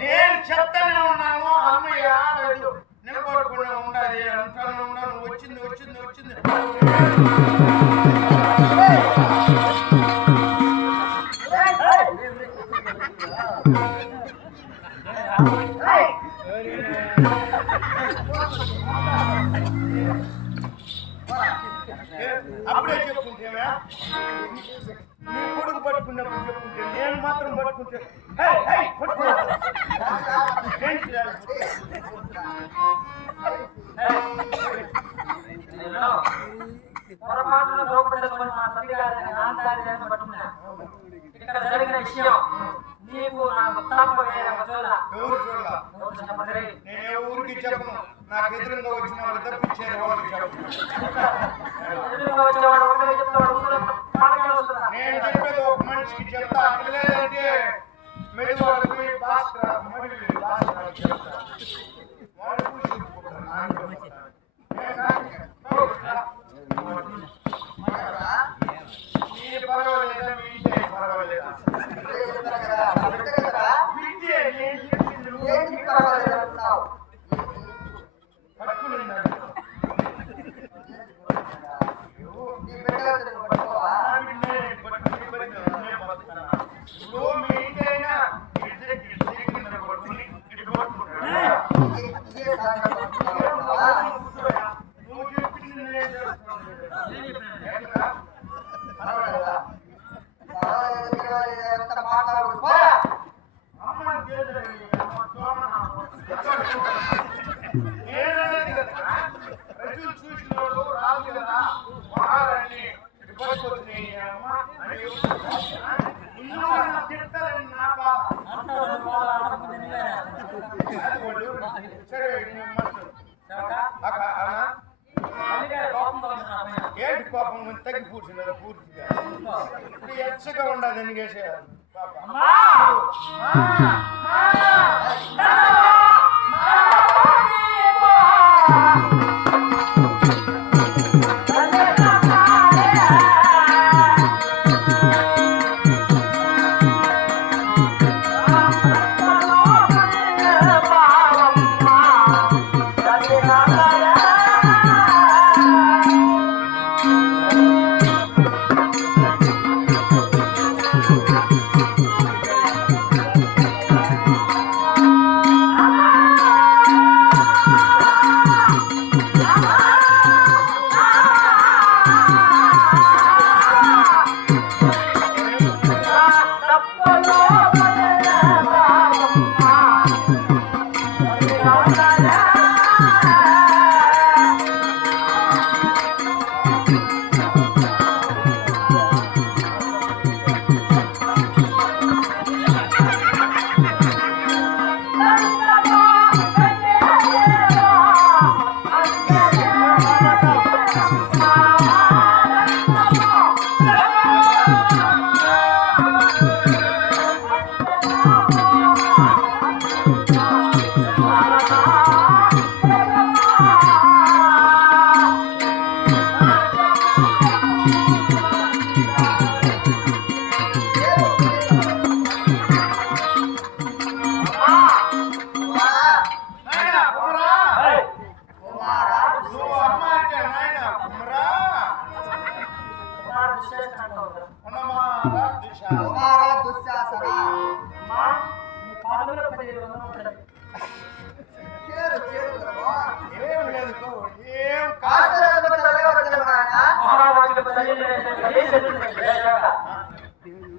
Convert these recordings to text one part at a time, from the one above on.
నేను చెప్తానే ఉన్నాను అన్నయ్య నిలబడుకునే ఉండాలి అంటానే ఉన్నాను. వచ్చింది వచ్చింది వచ్చింది. అప్పుడే చెప్పుకుంటేవా నీ కొడుకు పట్టుకున్నప్పుడు చెప్పుకుంటే నేను మాత్రం పట్టుకుంటే ఇక్కడ జరిగిన విషయం నీకు నాకు తప్ప నేను ఊరికి చెప్పను. నాకు ఎదురుగా వచ్చిన వాళ్ళు తప్పించారు వాళ్ళకి నేను చెప్పేది ఒక మనిషికి చెప్తా. లేదంటే మెడివాళ్ళకి భాస్కర్ చెప్తా. పర్వాలేదా పర్వాలేదా ఏంటి కోపం తగ్గి కూర్చున్నారు పూర్తిగా. ఇప్పుడు ఎచ్చగా ఉండదు ఎందుకేసే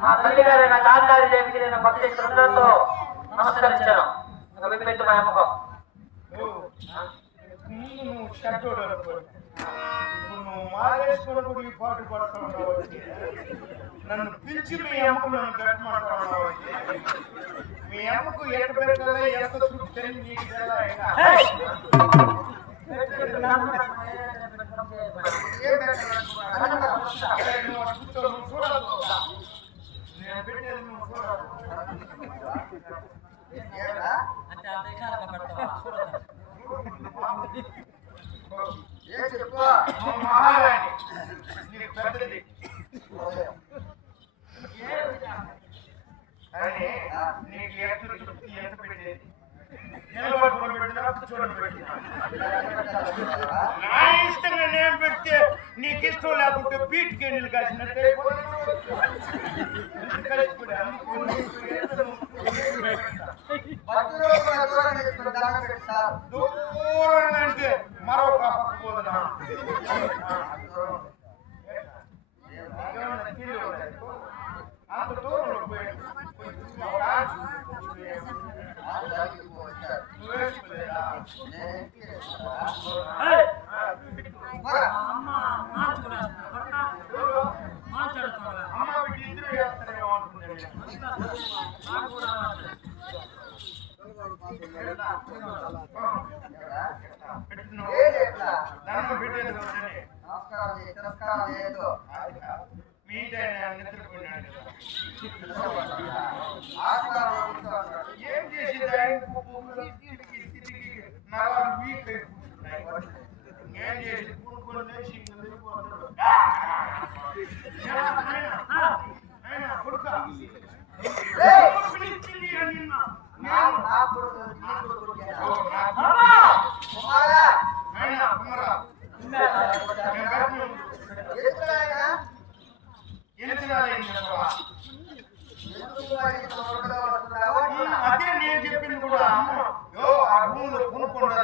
మా తల్లి గారైన గాంధారి దేవికి నేను భక్తి శ్రద్ధలతో నమస్కరించాను. పెట్టు మా అమ్మకం మాలేసుకుని పాటు పడుతున్నావు. నన్ను పిలిచి మీ అమ్మకు నన్ను పెట్టమంటున్నావు. మీ అమ్మకు ఎంత పెట్టాలి ఎంత తృప్తి నీకు చూడదు. నా ఇష్టంగా నేను పెడితే నీకు ఇష్టం లేకుంటే బీట్కి ఎన్నిలు కాసినట్టే దూరంగా అంటే మరో పక్క పోదునా అంత దూరంలో పోయి అమ్మ బిడ్డ ఇద్దరు చేస్తారేమో దండం పెట్టేది మీటైనా నిద్రపోయినాడు ఏం చేసేది నరాలు వీక్ అయి కూర్చున్నాయి ఏం చేసి కూడుకొని లేచి వెళ్ళిపోతాడు కొడుక అదే నేను చెప్పింది కూడా ఆ రూమ్ లో కొనుక్కోండి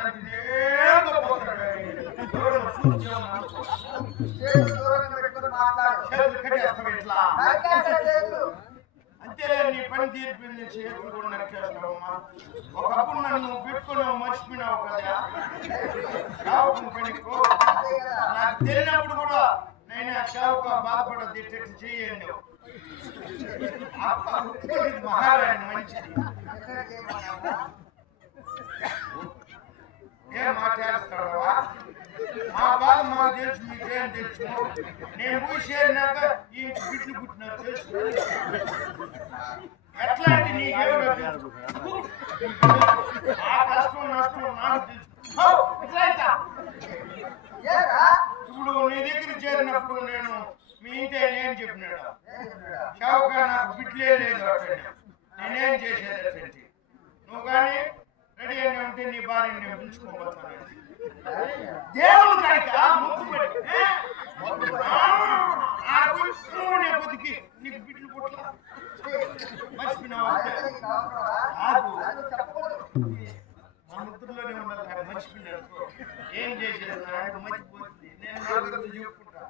అంతే నీ పని తీర్పింది చేతులు కూడా నరికేస్తావమ్మా ఒకప్పుడు నన్ను పెట్టుకుని మర్చిపోయినావు కదా పనికో నాకు తెలియనప్పుడు కూడా నేను సేవకు బాధపడద్దు ఇట్లా చేయండి మహారాణి మంచిది ఏం మాట్లాడుతున్నావా మా బాధ మాకు తెలుసు మీకేం తెలుసు నేను పోయి చేరినాక ఈ బిడ్లు పుట్టినారు తెలుసు ఎట్లాంటి నీకేమో తెలుసు ఆ కష్టం నష్టం నాకు తెలుసు ఇప్పుడు నీ దగ్గర చేరినప్పుడు నేను మీ ఇంటి నేను చెప్పినాడు షావుగా నాకు బిడ్లే లేదు అట్లా నేనేం చేసేది అటువంటి నువ్వు కానీ రెడీ అని ఉంటే నీ భార్యని నేను పిలుచుకోబోతాను దేవుడు కనుక ముక్కుబడి నీకు బిడ్లు పుట్ల మర్చిపోయినావు మా ముద్దులోనే ఉండాలి మర్చిపోయినాడు ఏం చేసేది నాకు మర్చిపోతుంది నేను చెప్పుకుంటా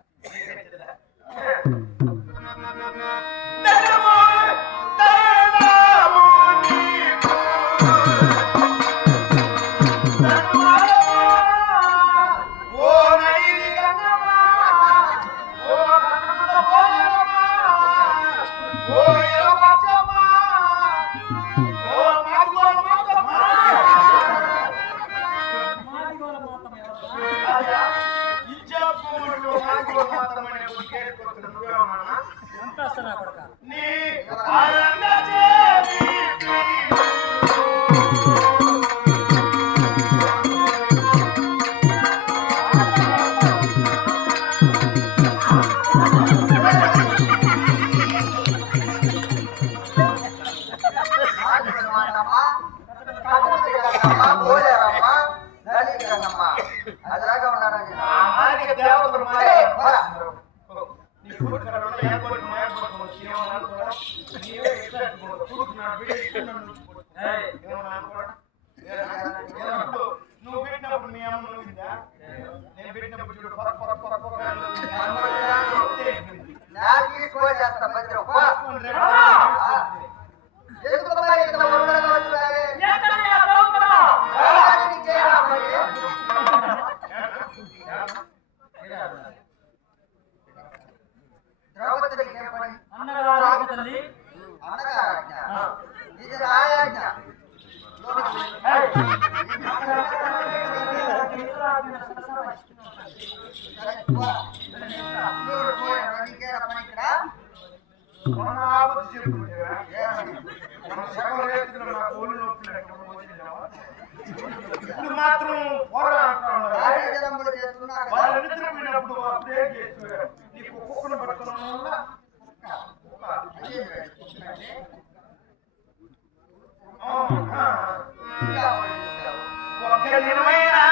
నువ్వు పెట్టినప్పుడు మీ అమ్మ నవ్విందా నేను పెట్టినప్పుడు చూడు ద్రౌపదికి ఏం పని అన్నగారాజ్ఞ ఇది రాయాజ్ఞ ఇప్పుడు మాత్రం వాళ్ళు నిద్రపోయినప్పుడు అప్పుడే నీకు కుక్కను పట్టుకోవడం వల్ల ఒక్క దినమైనా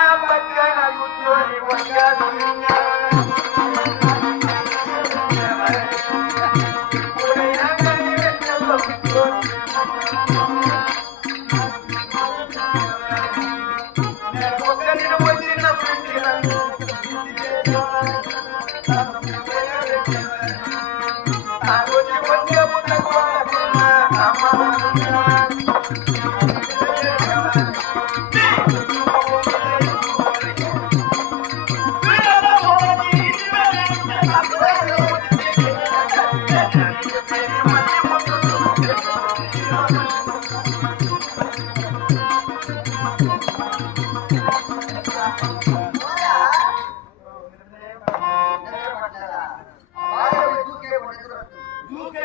దూకే